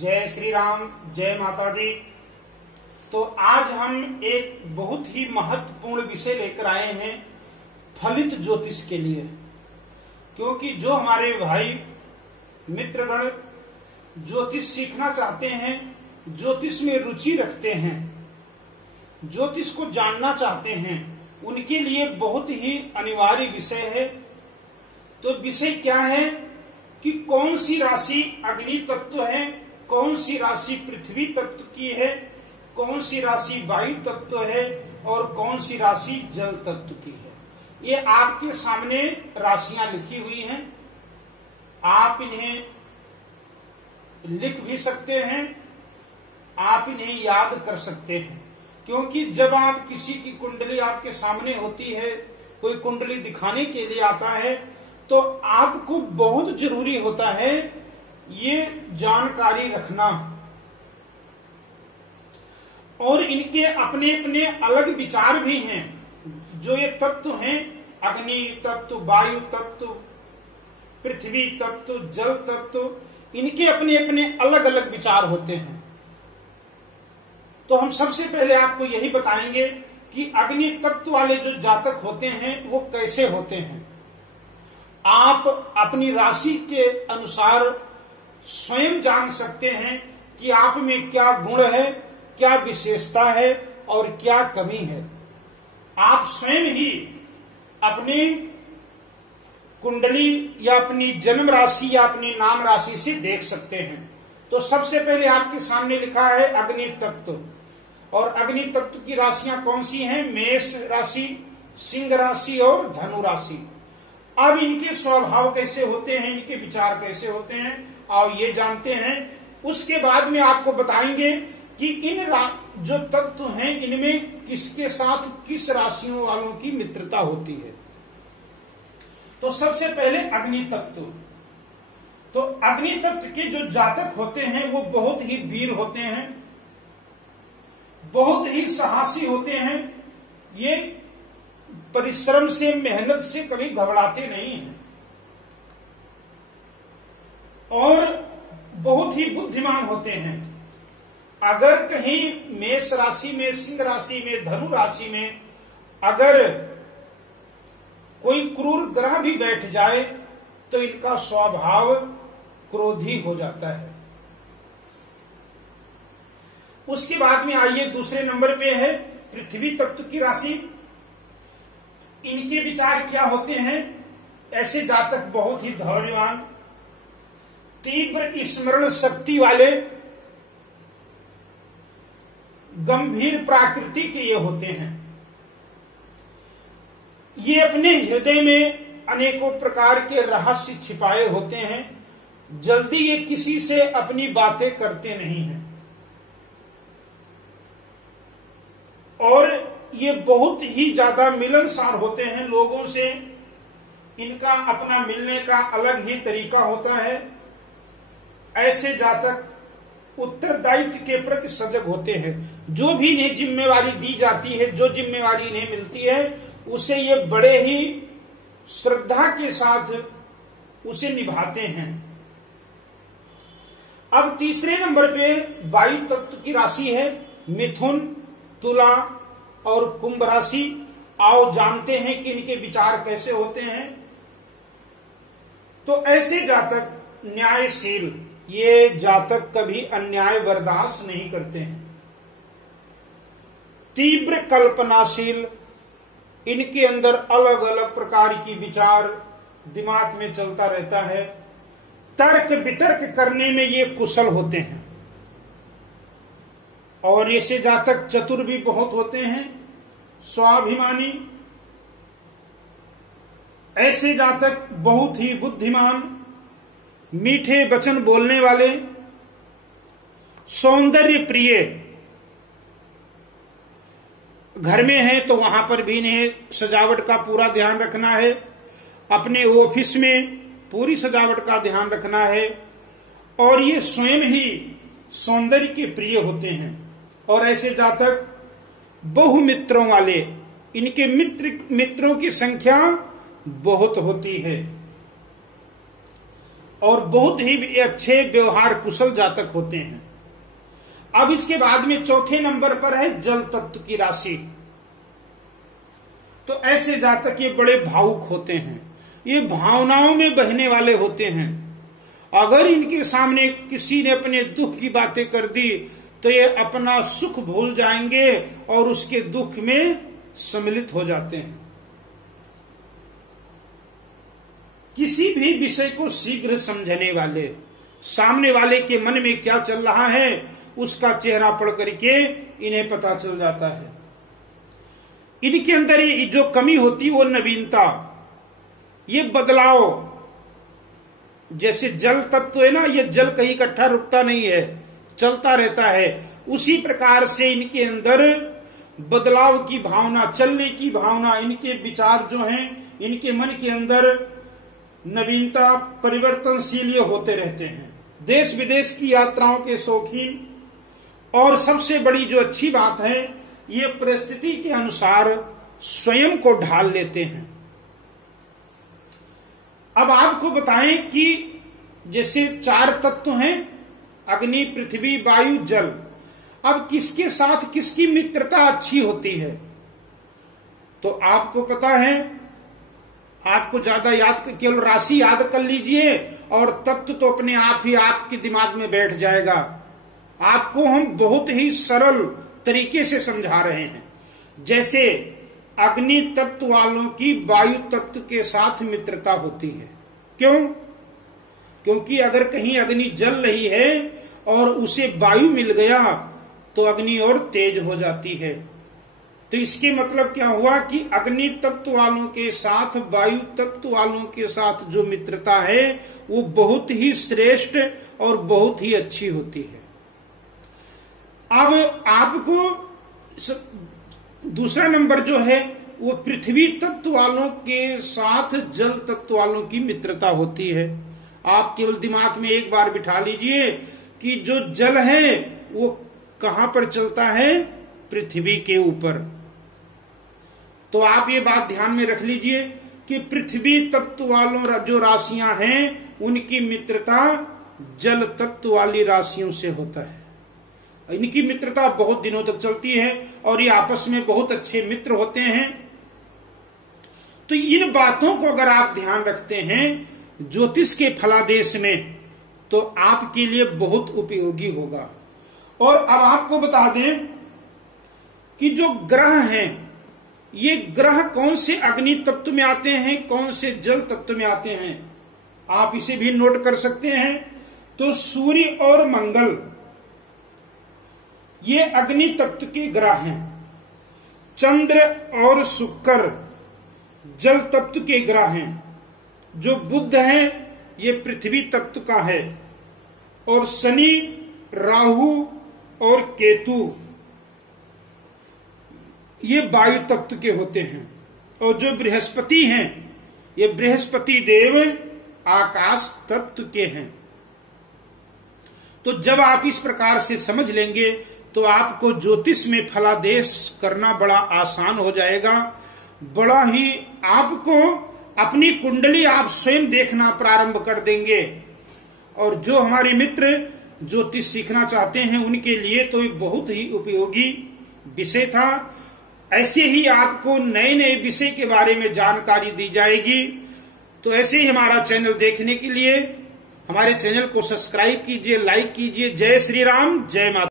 जय श्री राम, जय माता दी। तो आज हम एक बहुत ही महत्वपूर्ण विषय लेकर आए हैं फलित ज्योतिष के लिए, क्योंकि जो हमारे भाई मित्रगण ज्योतिष सीखना चाहते हैं, ज्योतिष में रुचि रखते हैं, ज्योतिष को जानना चाहते हैं, उनके लिए बहुत ही अनिवार्य विषय है। तो विषय क्या है कि कौन सी राशि अग्नि तत्व है, कौन सी राशि पृथ्वी तत्व की है, कौन सी राशि वायु तत्व है और कौन सी राशि जल तत्व की है। ये आपके सामने राशियां लिखी हुई हैं, आप इन्हें लिख भी सकते हैं, आप इन्हें याद कर सकते हैं। क्योंकि जब आप किसी की कुंडली आपके सामने होती है, कोई कुंडली दिखाने के लिए आता है, तो आपको बहुत जरूरी होता है ये जानकारी रखना। और इनके अपने अपने अलग विचार भी हैं। जो ये तत्व हैं, अग्नि तत्व, वायु तत्व, पृथ्वी तत्व, जल तत्व, इनके अपने अपने अलग अलग विचार होते हैं। तो हम सबसे पहले आपको यही बताएंगे कि अग्नि तत्व वाले जो जातक होते हैं वो कैसे होते हैं। आप अपनी राशि के अनुसार स्वयं जान सकते हैं कि आप में क्या गुण है, क्या विशेषता है और क्या कमी है। आप स्वयं ही अपनी कुंडली या अपनी जन्म राशि या अपनी नाम राशि से देख सकते हैं। तो सबसे पहले आपके सामने लिखा है अग्नि तत्व, और अग्नि तत्व की राशियां कौन सी हैं? मेष राशि, सिंह राशि और धनु राशि। अब इनके स्वभाव कैसे होते हैं, इनके विचार कैसे होते हैं, और ये जानते हैं। उसके बाद में आपको बताएंगे कि इन जो तत्व हैं इनमें किसके साथ किस राशियों वालों की मित्रता होती है। तो सबसे पहले अग्नि तत्व। तो अग्नि तत्व के जो जातक होते हैं वो बहुत ही वीर होते हैं, बहुत ही साहसी होते हैं। ये परिश्रम से, मेहनत से कभी घबराते नहीं हैं और बहुत ही बुद्धिमान होते हैं। अगर कहीं मेष राशि में, सिंह राशि में, धनु राशि में अगर कोई क्रूर ग्रह भी बैठ जाए तो इनका स्वभाव क्रोधी हो जाता है। उसके बाद में आइए दूसरे नंबर पे है पृथ्वी तत्व की राशि। इनके विचार क्या होते हैं? ऐसे जातक बहुत ही धैर्यवान, तीव्र स्मरण शक्ति वाले, गंभीर प्रकृति के ये होते हैं। ये अपने हृदय में अनेकों प्रकार के रहस्य छिपाए होते हैं। जल्दी ये किसी से अपनी बातें करते नहीं हैं और ये बहुत ही ज्यादा मिलनसार होते हैं लोगों से। इनका अपना मिलने का अलग ही तरीका होता है। ऐसे जातक उत्तरदायित्व के प्रति सजग होते हैं। जो भी इन्हें जिम्मेवारी दी जाती है, जो जिम्मेवारी इन्हें मिलती है, उसे ये बड़े ही श्रद्धा के साथ उसे निभाते हैं। अब तीसरे नंबर पे वायु तत्व की राशि है मिथुन, तुला और कुंभ राशि। आओ जानते हैं कि इनके विचार कैसे होते हैं। तो ऐसे जातक न्यायशील, ये जातक कभी अन्याय बर्दाश्त नहीं करते हैं। तीव्र कल्पनाशील, इनके अंदर अलग अलग प्रकार की विचार दिमाग में चलता रहता है। तर्क वितर्क करने में ये कुशल होते हैं। और ऐसे जातक चतुर भी बहुत होते हैं, स्वाभिमानी। ऐसे जातक बहुत ही बुद्धिमान, मीठे वचन बोलने वाले, सौंदर्य प्रिय। घर में है तो वहां पर भी इन्हें सजावट का पूरा ध्यान रखना है। अपने ऑफिस में पूरी सजावट का ध्यान रखना है। और ये स्वयं ही सौंदर्य के प्रिय होते हैं। और ऐसे जातक बहुमित्रों वाले, इनके मित्रों की संख्या बहुत होती है। और बहुत ही अच्छे व्यवहार कुशल जातक होते हैं। अब इसके बाद में चौथे नंबर पर है जल तत्व की राशि। तो ऐसे जातक ये बड़े भावुक होते हैं, ये भावनाओं में बहने वाले होते हैं। अगर इनके सामने किसी ने अपने दुख की बातें कर दी तो ये अपना सुख भूल जाएंगे और उसके दुख में सम्मिलित हो जाते हैं। किसी भी विषय को शीघ्र समझने वाले, सामने वाले के मन में क्या चल रहा है उसका चेहरा पढ़ करके इन्हें पता चल जाता है। इनके अंदर ये जो कमी होती है वो नवीनता, ये बदलाव। जैसे जल तत्व है ना, ये जल कहीं इकट्ठा रुकता नहीं है, चलता रहता है। उसी प्रकार से इनके अंदर बदलाव की भावना, चलने की भावना, इनके विचार जो हैं, इनके मन के अंदर नवीनता, परिवर्तनशील ये होते रहते हैं। देश विदेश की यात्राओं के शौकीन, और सबसे बड़ी जो अच्छी बात है, ये परिस्थिति के अनुसार स्वयं को ढाल लेते हैं। अब आपको बताएं कि जैसे 4 तत्व हैं, अग्नि, पृथ्वी, वायु, जल। अब किसके साथ किसकी मित्रता अच्छी होती है तो आपको पता है, आपको ज्यादा याद, केवल राशि याद कर लीजिए और तत्व तो अपने आप ही आपके दिमाग में बैठ जाएगा। आपको हम बहुत ही सरल तरीके से समझा रहे हैं। जैसे अग्नि तत्व वालों की वायु तत्व के साथ मित्रता होती है। क्यों? क्योंकि अगर कहीं अग्नि जल रही है और उसे वायु मिल गया तो अग्नि और तेज हो जाती है। तो इसके मतलब क्या हुआ कि अग्नि तत्व वालों के साथ वायु तत्व वालों के साथ जो मित्रता है वो बहुत ही श्रेष्ठ और बहुत ही अच्छी होती है। अब आपको दूसरा नंबर जो है वो पृथ्वी तत्व वालों के साथ जल तत्व वालों की मित्रता होती है। आप केवल दिमाग में एक बार बिठा लीजिए कि जो जल है वो कहां पर चलता है? पृथ्वी के ऊपर। तो आप ये बात ध्यान में रख लीजिए कि पृथ्वी तत्व वालों जो राशियां हैं उनकी मित्रता जल तत्व वाली राशियों से होता है। इनकी मित्रता बहुत दिनों तक चलती है और ये आपस में बहुत अच्छे मित्र होते हैं। तो इन बातों को अगर आप ध्यान रखते हैं ज्योतिष के फलादेश में तो आपके लिए बहुत उपयोगी होगा। और अब आपको बता दें कि जो ग्रह हैं, ये ग्रह कौन से अग्नि तत्व में आते हैं, कौन से जल तत्व में आते हैं, आप इसे भी नोट कर सकते हैं। तो सूर्य और मंगल ये अग्नि तत्व के ग्रह हैं। चंद्र और शुक्र जल तत्व के ग्रह हैं। जो बुध है ये पृथ्वी तत्व का है। और शनि, राहु और केतु ये वायु तत्व के होते हैं। और जो बृहस्पति हैं ये बृहस्पति देव आकाश तत्व के हैं। तो जब आप इस प्रकार से समझ लेंगे तो आपको ज्योतिष में फलादेश करना बड़ा आसान हो जाएगा। बड़ा ही आपको अपनी कुंडली आप स्वयं देखना प्रारंभ कर देंगे। और जो हमारे मित्र ज्योतिष सीखना चाहते हैं उनके लिए तो ये बहुत ही उपयोगी विषय था। ऐसे ही आपको नए नए विषय के बारे में जानकारी दी जाएगी। तो ऐसे ही हमारा चैनल देखने के लिए हमारे चैनल को सब्सक्राइब कीजिए, लाइक कीजिए। जय श्री राम, जय माता।